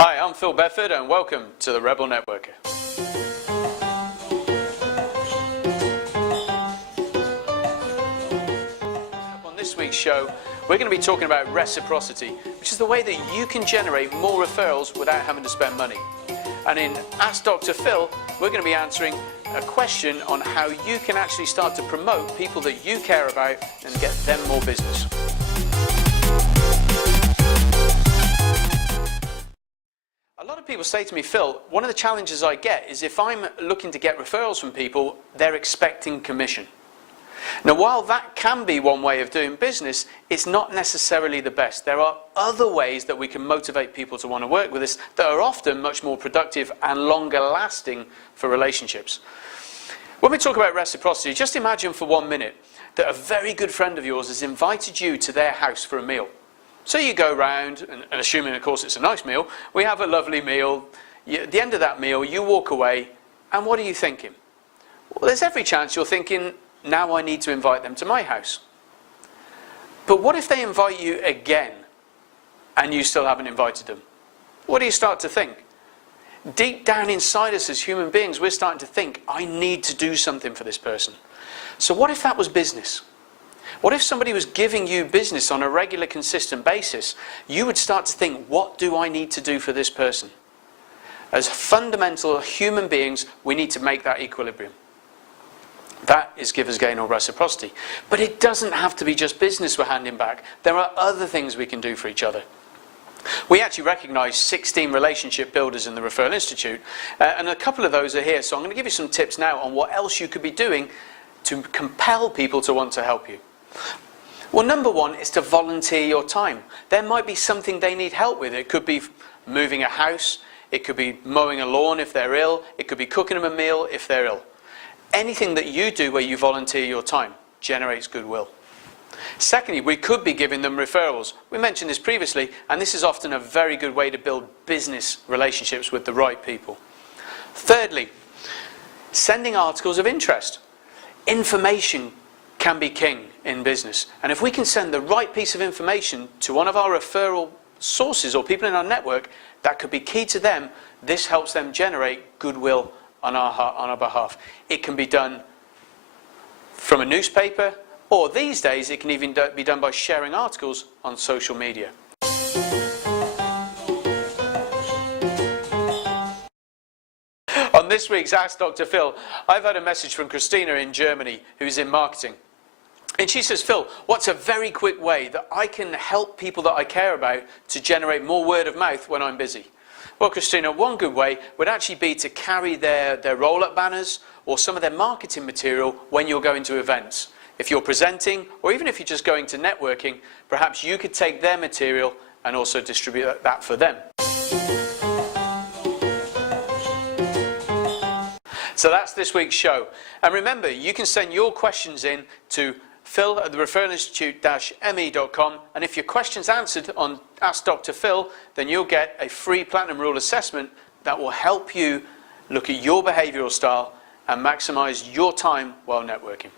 Hi, I'm Phil Bedford and welcome to the Rebel Networker. On this week's show, we're going to be talking about reciprocity, which is the way that you can generate more referrals without having to spend money. And in Ask Dr. Phil, we're going to be answering a question on how you can actually start to promote people that you care about and get them more business. A lot of people say to me, Phil, one of the challenges I get is if I'm looking to get referrals from people, they're expecting commission. Now, while that can be one way of doing business, it's not necessarily the best. There are other ways that we can motivate people to want to work with us that are often much more productive and longer lasting for relationships. When we talk about reciprocity, just imagine for 1 minute that a very good friend of yours has invited you to their house for a meal. So you go round, and assuming of course it's a nice meal, we have a lovely meal. At the end of that meal, you walk away, and what are you thinking? Well, there's every chance you're thinking, now I need to invite them to my house. But what if they invite you again and you still haven't invited them? What do you start to think? Deep down inside us as human beings, we're starting to think, I need to do something for this person. So what if that was business? What if somebody was giving you business on a regular, consistent basis? You would start to think, what do I need to do for this person? As fundamental human beings, we need to make that equilibrium. That is givers gain or reciprocity. But it doesn't have to be just business we're handing back. There are other things we can do for each other. We actually recognise 16 relationship builders in the Referral Institute, and a couple of those are here. So I'm going to give you some tips now on what else you could be doing to compel people to want to help you. Well, number one is to volunteer your time. There might be something they need help with. It could be moving a house, it could be mowing a lawn if they're ill, it could be cooking them a meal if they're ill. Anything that you do where you volunteer your time generates goodwill. Secondly, we could be giving them referrals. We mentioned this previously, and this is often a very good way to build business relationships with the right people. Thirdly, sending articles of interest. Information can be king in business, and if we can send the right piece of information to one of our referral sources or people in our network, that could be key to them. This helps them generate goodwill on our behalf. It can be done from a newspaper, or these days it can even be done by sharing articles on social media. On this week's Ask Dr. Phil, I've had a message from Christina in Germany, who's in marketing. And she says, Phil, what's a very quick way that I can help people that I care about to generate more word of mouth when I'm busy? Well, Christina, one good way would actually be to carry their roll-up banners or some of their marketing material when you're going to events. If you're presenting, or even if you're just going to networking, perhaps you could take their material and also distribute that for them. So that's this week's show. And remember, you can send your questions in to phil@thereferralinstitute-me.com, and if your question's answered on Ask Dr. Phil, then you'll get a free Platinum Rule assessment that will help you look at your behavioural style and maximise your time while networking.